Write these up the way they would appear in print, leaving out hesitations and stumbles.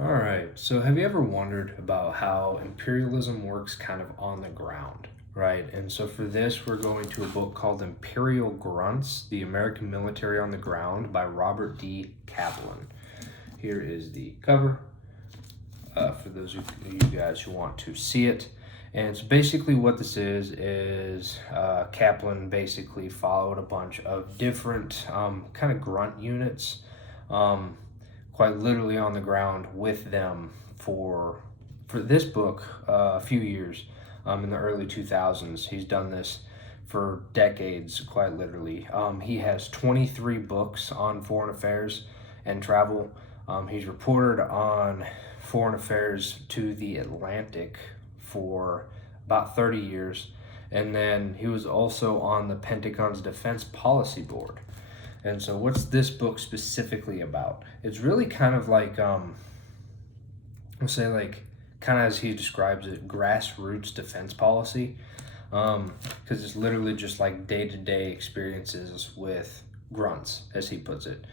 All right. So, have you ever wondered about how imperialism works kind of on the ground, right? And so, for this, we're going to a book called Imperial Grunts: The American Military on the Ground by Robert D. Kaplan. Here is the cover for those of you guys who want to see it. And so, basically, what this is Kaplan basically followed a bunch of different kind of grunt units. Um, Quite literally on the ground with them for this book a few years in the early 2000s. He's done this for decades, quite literally. He has 23 books on foreign affairs and travel. He's reported on foreign affairs to the Atlantic for about 30 years. And then he was also on the Pentagon's Defense Policy Board. And so, what's this book specifically about? It's really kind of like, I'll say, like, kind of as he describes it, grassroots defense policy. Because it's literally just like day to day experiences with grunts, as he puts it.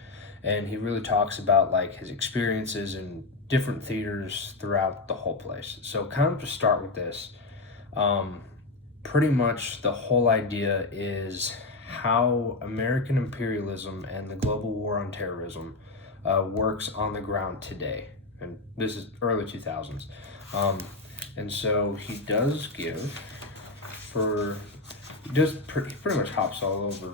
And he really talks about like his experiences in different theaters throughout the whole place. So, kind of to start with this, pretty much the whole idea is how American imperialism and the global war on terrorism works on the ground today. And this is early 2000s. And so he does give he pretty much hops all over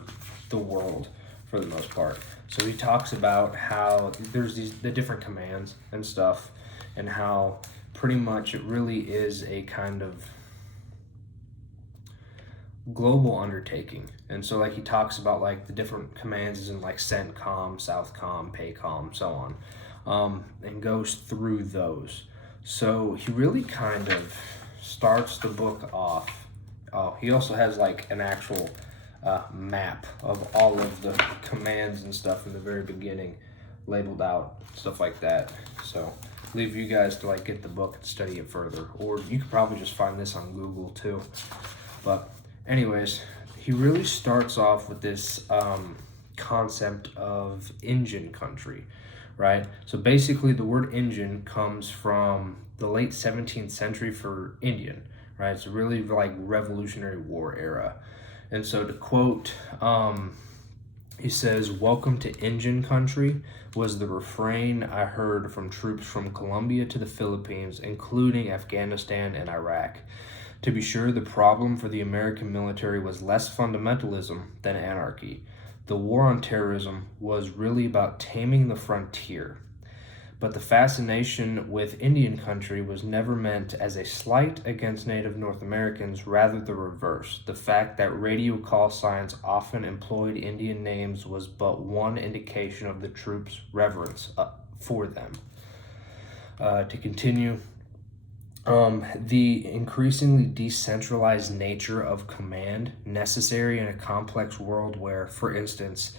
the world for the most part. So he talks about how there's the different commands and stuff, and how pretty much it really is a kind of global undertaking. And so like he talks about like the different commands in like CENTCOM, SOUTHCOM, PACOM, so on, and goes through those. So he really kind of starts the book off. He also has like an actual map of all of the commands and stuff in the very beginning, labeled out, stuff like that. So leave you guys to like get the book and study it further, or you could probably just find this on Google too. But anyways, he really starts off with this concept of Indian country, right? So basically, the word Indian comes from the late 17th century for Indian, right? It's really like Revolutionary War era. And so to quote, he says, "Welcome to Indian country" was the refrain I heard from troops from Colombia to the Philippines, including Afghanistan and Iraq. To be sure, the problem for the American military was less fundamentalism than anarchy. The war on terrorism was really about taming the frontier. But the fascination with Indian country was never meant as a slight against Native North Americans, rather the reverse. The fact that radio call signs often employed Indian names was but one indication of the troops' reverence for them. To continue, the increasingly decentralized nature of command necessary in a complex world where, for instance,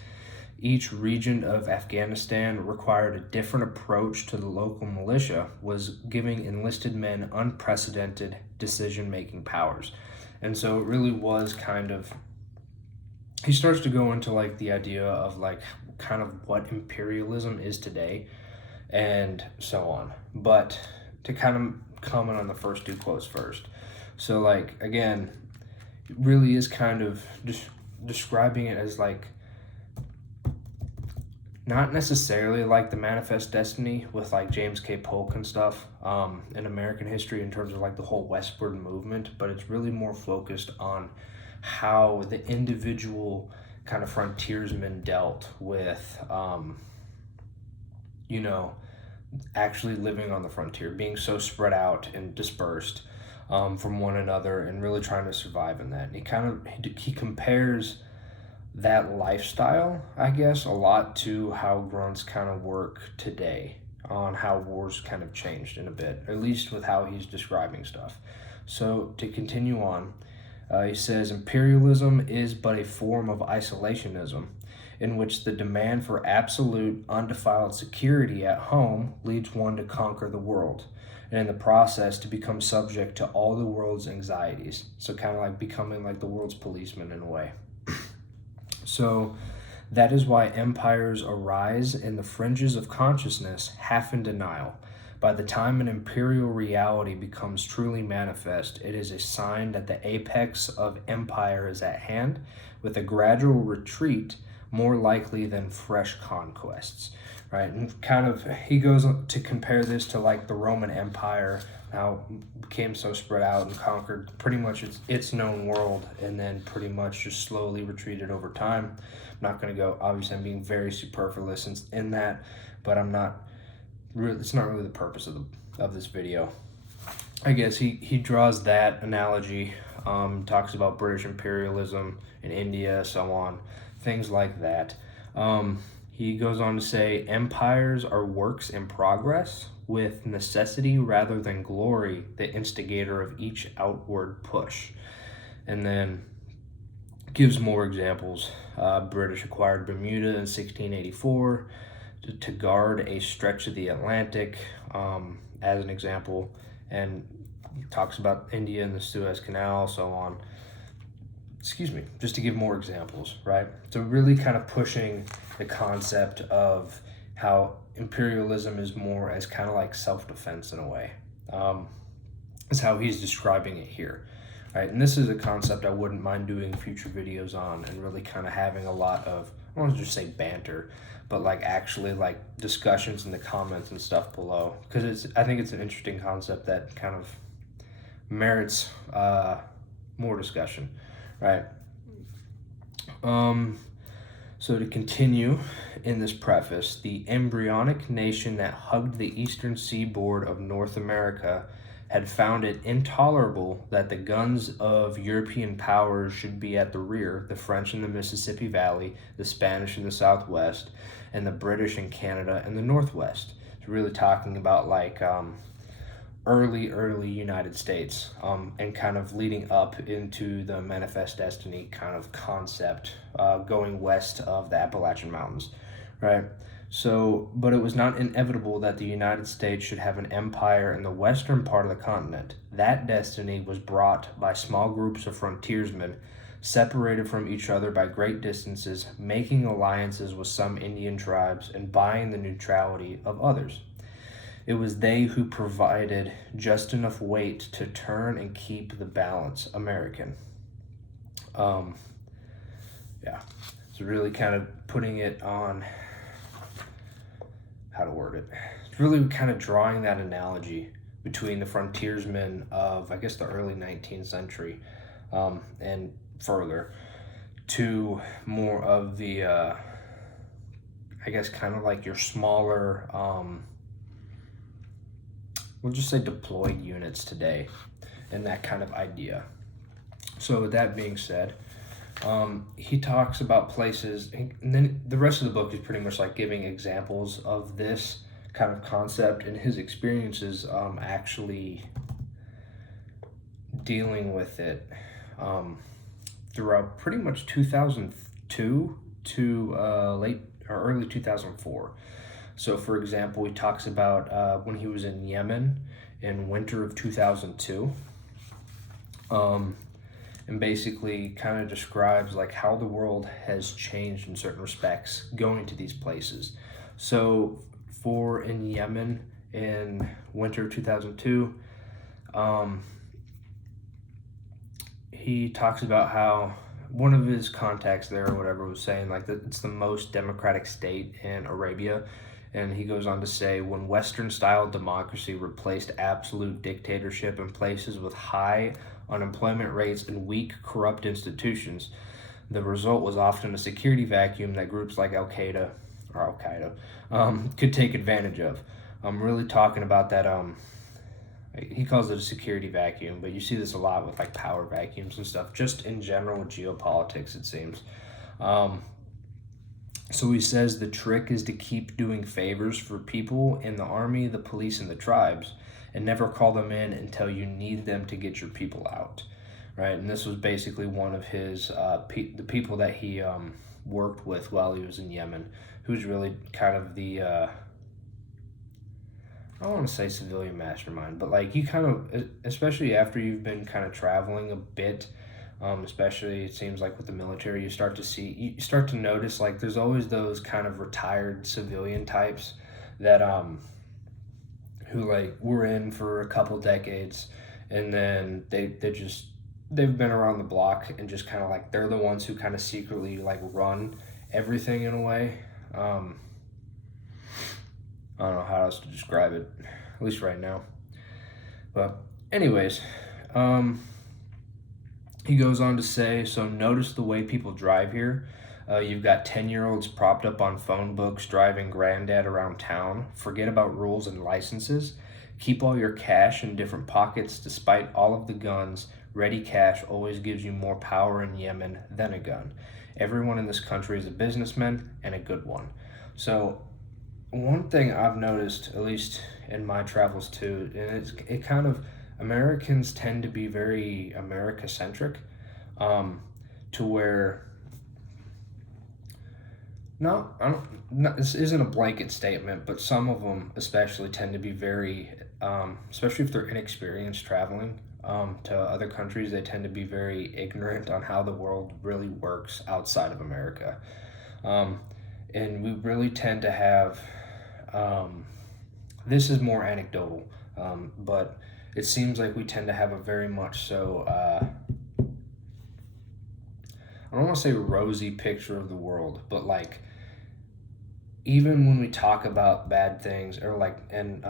each region of Afghanistan required a different approach to the local militia was giving enlisted men unprecedented decision-making powers. And so it really was kind of, he starts to go into like the idea of like kind of what imperialism is today and so on. But to kind of comment on the first two quotes first. So like, again, it really is kind of just describing it as like not necessarily like the Manifest Destiny with like James K. Polk and stuff in American history in terms of like the whole westward movement, but it's really more focused on how the individual kind of frontiersmen dealt with, actually living on the frontier, being so spread out and dispersed from one another and really trying to survive in that. And he compares that lifestyle, I guess, a lot to how grunts kind of work today, on how wars kind of changed in a bit, at least with how he's describing stuff. So to continue on, he says, imperialism is but a form of isolationism in which the demand for absolute, undefiled security at home leads one to conquer the world, and in the process to become subject to all the world's anxieties. So kind of like becoming like the world's policeman in a way. So that is why empires arise in the fringes of consciousness, half in denial, By the time an imperial reality becomes truly manifest, it is a sign that the apex of empire is at hand, with a gradual retreat more likely than fresh conquests, right? And kind of, he goes to compare this to like the Roman Empire, how it became so spread out and conquered pretty much its known world, and then pretty much just slowly retreated over time. I'm not going to go, obviously I'm being very superfluous in that, but I'm not really, it's not really the purpose of this video. I guess he draws that analogy, talks about British imperialism in India, so on, things like that. He goes on to say, empires are works in progress, with necessity rather than glory the instigator of each outward push. And then gives more examples. British acquired Bermuda in 1684 to guard a stretch of the Atlantic, as an example, and talks about India and the Suez Canal, so on. Excuse me, just to give more examples, right? So really kind of pushing the concept of how imperialism is more as kind of like self-defense in a way, is how he's describing it here, right? And this is a concept I wouldn't mind doing future videos on, and really kind of having a lot of, I don't want to just say banter, but like actually like discussions in the comments and stuff below, because I think it's an interesting concept that kind of merits more discussion, right? So to continue in this preface, the embryonic nation that hugged the eastern seaboard of North America had found it intolerable that the guns of European powers should be at the rear, the French in the Mississippi Valley, the Spanish in the Southwest, and the British in Canada in the Northwest. It's really talking about like early United States, and kind of leading up into the Manifest Destiny kind of concept, going west of the Appalachian Mountains, right? So, but it was not inevitable that the United States should have an empire in the western part of the continent. That destiny was brought by small groups of frontiersmen, separated from each other by great distances, making alliances with some Indian tribes and buying the neutrality of others. It was they who provided just enough weight to turn and keep the balance American. Yeah, it's really kind of putting it on, how to word it. It's really kind of drawing that analogy between the frontiersmen of, I guess, the early 19th century, and further to more of the, I guess, kind of like your smaller, we'll just say deployed units today, and that kind of idea. So with that being said, he talks about places, and then the rest of the book is pretty much like giving examples of this kind of concept and his experiences actually dealing with it throughout pretty much 2002 to late or early 2004. So, for example, he talks about when he was in Yemen in winter of 2002, and basically kind of describes like how the world has changed in certain respects going to these places. So, for in Yemen in winter of 2002, he talks about how one of his contacts there or whatever was saying like that it's the most democratic state in Arabia. And he goes on to say, when Western-style democracy replaced absolute dictatorship in places with high unemployment rates and weak, corrupt institutions, the result was often a security vacuum that groups like Al-Qaeda could take advantage of. I'm really talking about that, he calls it a security vacuum, but you see this a lot with like power vacuums and stuff, just in general with geopolitics, it seems. So he says the trick is to keep doing favors for people in the army, the police, and the tribes, and never call them in until you need them to get your people out, right? And this was basically one of his, the people that he worked with while he was in Yemen, who's really kind of the, I don't want to say civilian mastermind, but like you kind of, especially after you've been kind of traveling a bit, especially it seems like with the military, you start to notice like there's always those kind of retired civilian types that who like were in for a couple decades, and then they've been around the block and just kind of like they're the ones who kind of secretly like run everything in a way. I don't know how else to describe it, at least right now. But anyways, he goes on to say, so notice the way people drive here. You've got 10-year-olds propped up on phone books driving granddad around town. Forget about rules and licenses. Keep all your cash in different pockets. Despite all of the guns, ready cash always gives you more power in Yemen than a gun. Everyone in this country is a businessman, and a good one. So one thing I've noticed, at least in my travels too, and it kind of, Americans tend to be very America-centric, to where, this isn't a blanket statement, but some of them especially tend to be very, especially if they're inexperienced traveling to other countries, they tend to be very ignorant on how the world really works outside of America. And we really tend to have, this is more anecdotal, but it seems like we tend to have a very much so, I don't want to say rosy picture of the world, but like, even when we talk about bad things or like, and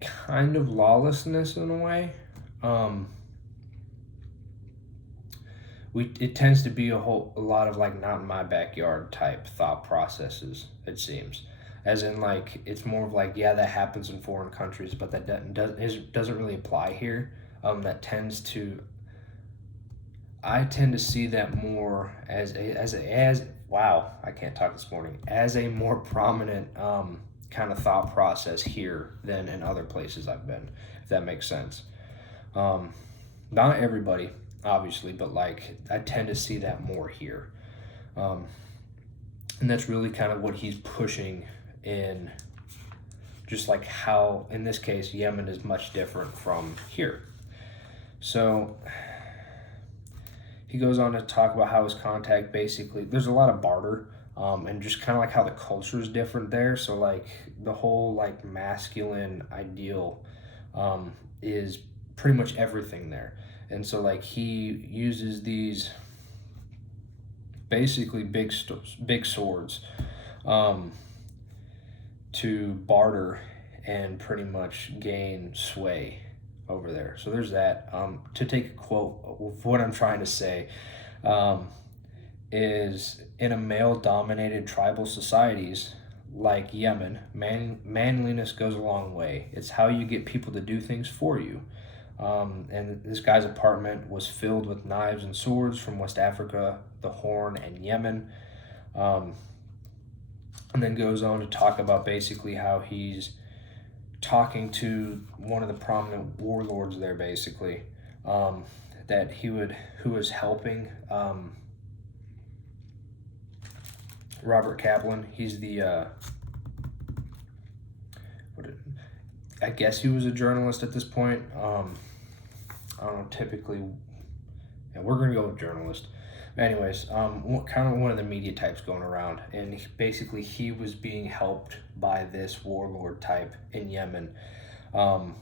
kind of lawlessness in a way, it tends to be a lot of like not in my backyard type thought processes, it seems, as in like it's more of like, yeah, that happens in foreign countries, but that doesn't really apply here. I tend to see that more as wow, I can't talk this morning, as a more prominent kind of thought process here than in other places I've been, if that makes sense. Not everybody, obviously, but like I tend to see that more here. And that's really kind of what he's pushing in, just like how, in this case, Yemen is much different from here. So he goes on to talk about how his contact, basically, there's a lot of barter, and just kind of like how the culture is different there. So like the whole like masculine ideal is pretty much everything there. And so like he uses these basically big swords to barter and pretty much gain sway over there. So there's that. To take a quote of what I'm trying to say, is in a male-dominated tribal societies like Yemen, manliness goes a long way. It's how you get people to do things for you. And this guy's apartment was filled with knives and swords from West Africa, the Horn, and Yemen. And then goes on to talk about basically how he's talking to one of the prominent warlords there, basically, that who was helping Robert Kaplan. He's the I guess he was a journalist at this point. I don't know, typically, yeah, we're gonna go with journalist. Anyways, kind of one of the media types going around, and basically he was being helped by this warlord type in Yemen, and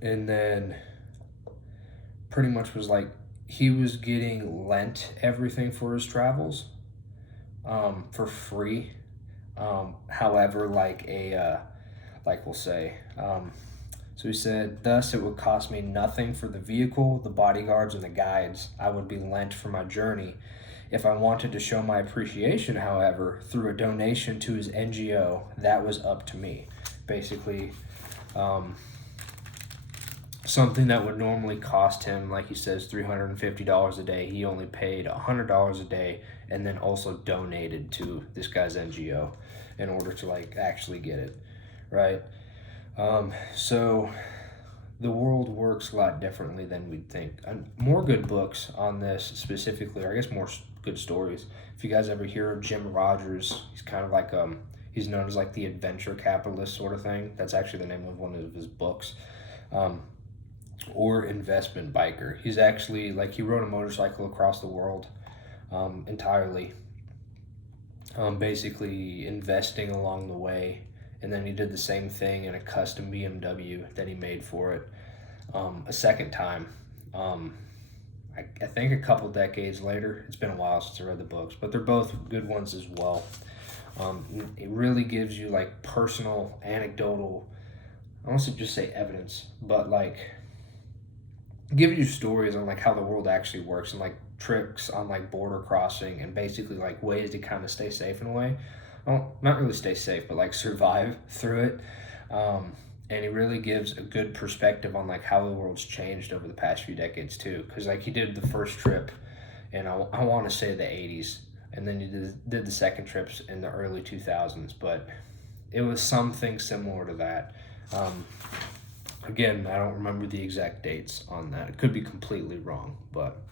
then pretty much was like he was getting lent everything for his travels, for free. However, like we'll say, so he said, thus it would cost me nothing for the vehicle, the bodyguards, and the guides I would be lent for my journey. If I wanted to show my appreciation, however, through a donation to his NGO, that was up to me. Basically, something that would normally cost him, like he says, $350 a day, he only paid $100 a day, and then also donated to this guy's NGO in order to like actually get it, right? So the world works a lot differently than we'd think. More good books on this specifically, or I guess more good stories. If you guys ever hear of Jim Rogers, he's kind of like, he's known as like the adventure capitalist sort of thing. That's actually the name of one of his books. Or Investment Biker. He's actually, like, he rode a motorcycle across the world entirely. basically investing along the way. And then he did the same thing in a custom BMW that he made for it a second time. I think a couple decades later. It's been a while since I read the books, but they're both good ones as well. It really gives you like personal, anecdotal, I don't want to just say evidence, but like give you stories on like how the world actually works and like tricks on like border crossing and basically like ways to kind of stay safe in a way. Well, not really stay safe, but like survive through it. And he really gives a good perspective on like how the world's changed over the past few decades too. Because like he did the first trip in I want to say the 80s, and then he did the second trips in the early 2000s. But it was something similar to that. Again, I don't remember the exact dates on that. It could be completely wrong, but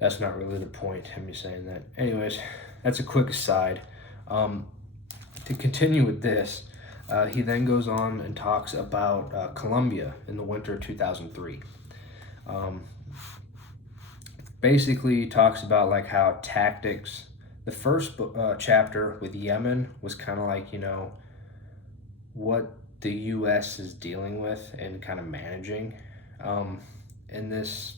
that's not really the point of me saying that. Anyways, that's a quick aside. To continue with this, he then goes on and talks about Colombia in the winter of 2003. Basically, he talks about like how tactics. The first chapter with Yemen was kind of like, what the U.S. is dealing with and kind of managing in this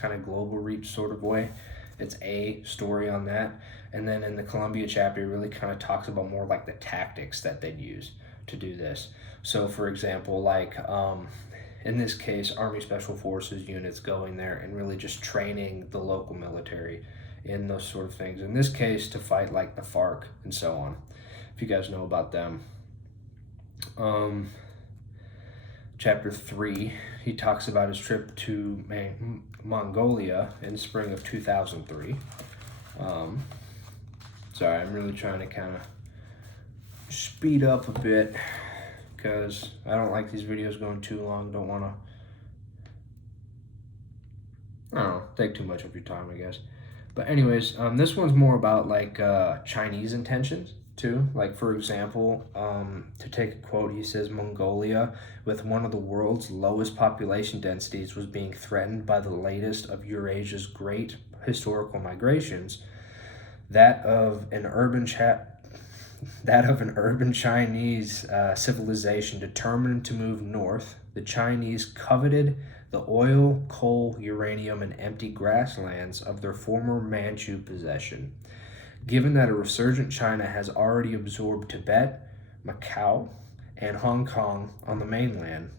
kind of global reach sort of way. It's a story on that. And then in the Colombia chapter, it really kind of talks about more like the tactics that they'd use to do this. So for example, like in this case, Army Special Forces units going there and really just training the local military in those sort of things. In this case, to fight like the FARC and so on, if you guys know about them. Chapter 3, he talks about his trip to Mongolia in spring of 2003. Sorry, I'm really trying to kind of speed up a bit because I don't like these videos going too long. Don't want to, I don't know, take too much of your time, I guess. But anyways, this one's more about like Chinese intentions too. Like for example, to take a quote, he says, Mongolia, with one of the world's lowest population densities, was being threatened by the latest of Eurasia's great historical migrations, that of an urban Chinese civilization determined to move north. The Chinese coveted the oil, coal, uranium, and empty grasslands of their former Manchu possession. Given that a resurgent China has already absorbed Tibet, Macau, and Hong Kong on the mainland,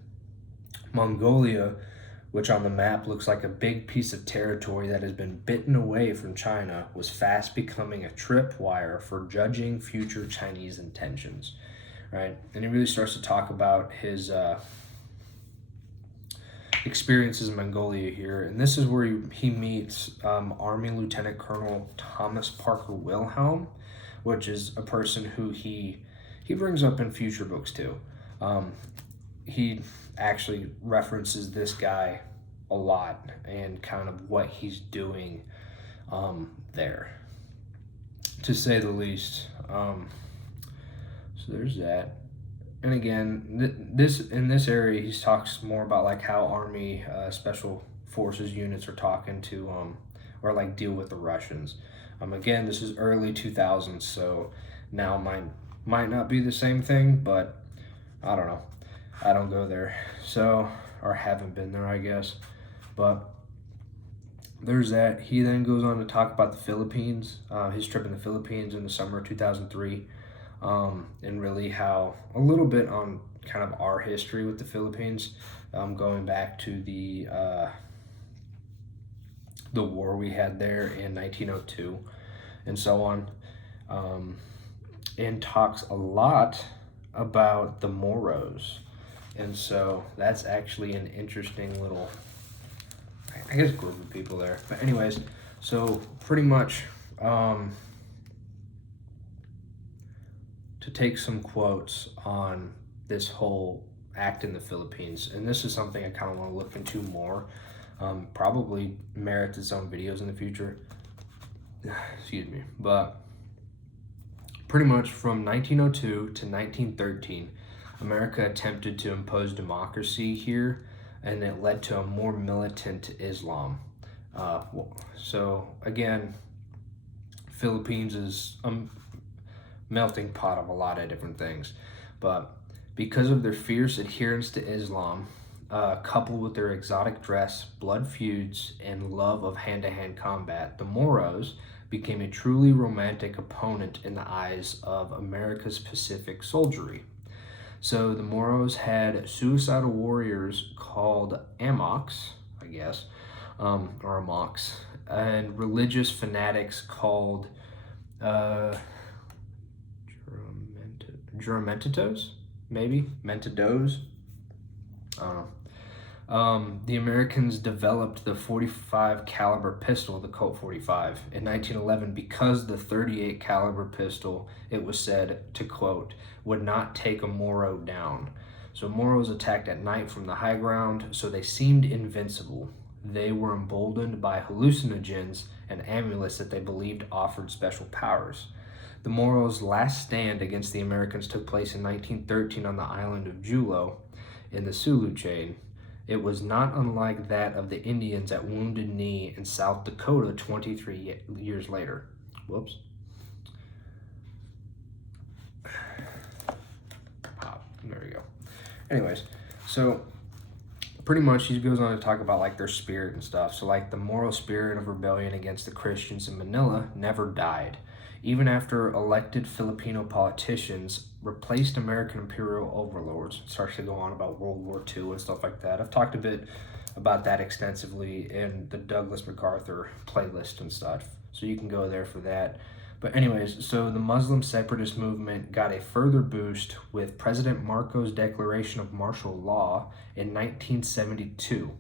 Mongolia, which on the map looks like a big piece of territory that has been bitten away from China, was fast becoming a tripwire for judging future Chinese intentions, right? And he really starts to talk about his experiences in Mongolia here, and this is where he meets Army Lieutenant Colonel Thomas Parker Wilhelm, which is a person who he brings up in future books too. He actually references this guy a lot and kind of what he's doing there, to say the least. So there's that. And again, in this area, he talks more about like how Army Special Forces units are talking to or like deal with the Russians. Again, this is early 2000s, so now might not be the same thing, but I don't know. I don't go there, so, or haven't been there, I guess. But there's that. He then goes on to talk about the Philippines, his trip in the Philippines in the summer of 2003. And really how a little bit on kind of our history with the Philippines, going back to the war we had there in 1902 and so on, and talks a lot about the Moros. And so that's actually an interesting little, I guess, group of people there. But anyways, so pretty much to take some quotes on this whole act in the Philippines, and this is something I kind of want to look into more, probably merits its own videos in the future. Excuse me. But pretty much from 1902 to 1913, America attempted to impose democracy here, and it led to a more militant Islam. So again, Philippines is a melting pot of a lot of different things, but because of their fierce adherence to Islam, coupled with their exotic dress, blood feuds, and love of hand-to-hand combat, the Moros became a truly romantic opponent in the eyes of America's Pacific soldiery. So the Moros had suicidal warriors called Amoks, I guess, or Amoks, and religious fanatics called Juramentitos, maybe Mentidos. I don't know. The Americans developed the 45 caliber pistol, the Colt 45, in 1911 because the 38 caliber pistol, it was said, to quote, would not take a Moro down. So Moros attacked at night from the high ground, so they seemed invincible. They were emboldened by hallucinogens and amulets that they believed offered special powers. The Moros' last stand against the Americans took place in 1913 on the island of Julo in the Sulu chain. It was not unlike that of the Indians at Wounded Knee in South Dakota 23 years later. Whoops. Pop. There we go. Anyways, so pretty much he goes on to talk about like their spirit and stuff. So like the moral spirit of rebellion against the Christians in Manila never died. Even after elected Filipino politicians replaced American imperial overlords. It starts to go on about World War II and stuff like that. I've talked a bit about that extensively in the Douglas MacArthur playlist and stuff, so you can go there for that. But anyways, so the Muslim separatist movement got a further boost with President Marcos' declaration of martial law in 1972.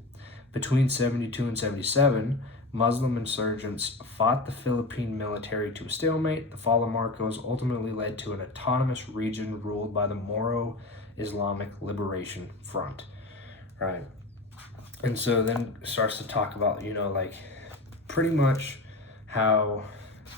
Between 72 and 77, Muslim insurgents fought the Philippine military to a stalemate. The fall of Marcos ultimately led to an autonomous region ruled by the Moro Islamic Liberation Front. Right. And so then starts to talk about, like pretty much how,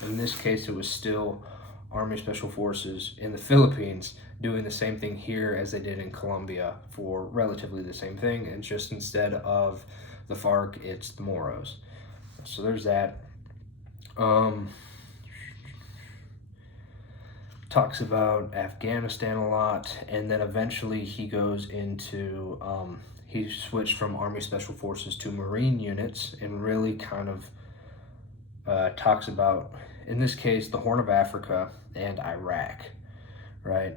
in this case, it was still Army Special Forces in the Philippines doing the same thing here as they did in Colombia for relatively the same thing. And just instead of the FARC, it's the Moros. So there's that. Talks about Afghanistan a lot, and then eventually he goes into, he switched from Army Special Forces to Marine units, and really kind of talks about, in this case, the Horn of Africa and Iraq, right?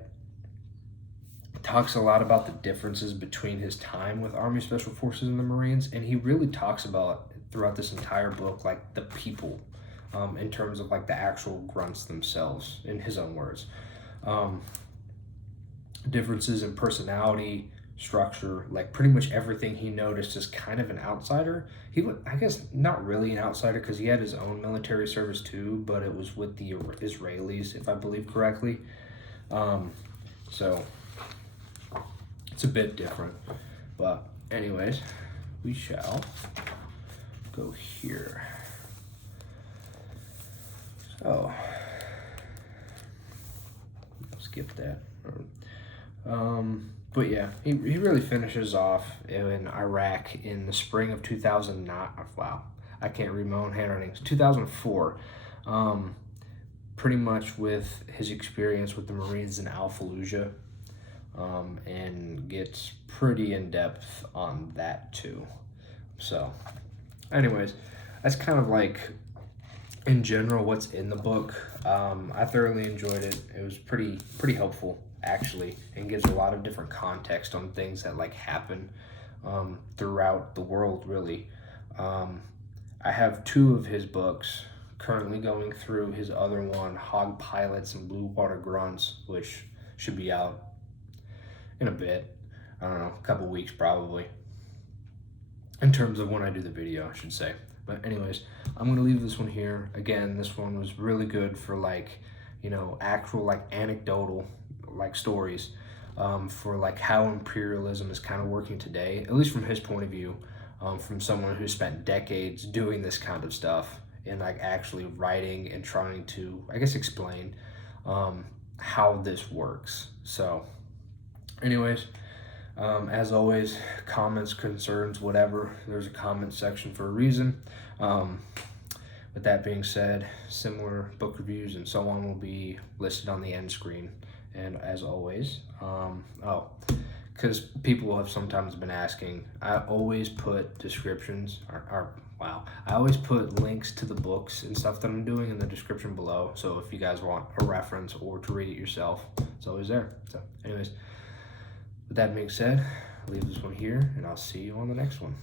Talks a lot about the differences between his time with Army Special Forces and the Marines, and he really talks about throughout this entire book like the people, in terms of like the actual grunts themselves, in his own words. Differences in personality, structure, like pretty much everything he noticed as kind of an outsider. He was, I guess, not really an outsider because he had his own military service too, but it was with the Israelis, if I believe correctly. So it's a bit different, but anyways, we shall go here. So skip that. But yeah, he really finishes off in Iraq in the spring of 2009. Wow, I can't read my own handwriting. 2004. Pretty much with his experience with the Marines in Al-Fallujah, and gets pretty in depth on that too. So anyways, that's kind of like in general what's in the book. I thoroughly enjoyed it. It was pretty helpful actually, and gives a lot of different context on things that like happen throughout the world really. I have 2 of his books, currently going through his other one, Hog Pilots and Blue Water Grunts, which should be out in a bit. I don't know, a couple weeks probably, in terms of when I do the video, I should say. But anyways, I'm gonna leave this one here. Again, this one was really good for like, actual like anecdotal like stories, for like how imperialism is kind of working today, at least from his point of view, from someone who spent decades doing this kind of stuff and like actually writing and trying to, I guess, explain how this works. So anyways, as always, comments, concerns, whatever, there's a comment section for a reason. With With that being said, similar book reviews and so on will be listed on the end screen. And as always, because people have sometimes been asking, I always put descriptions, I always put links to the books and stuff that I'm doing in the description below. So if you guys want a reference or to read it yourself, it's always there. So anyways, with that being said, I'll leave this one here and I'll see you on the next one.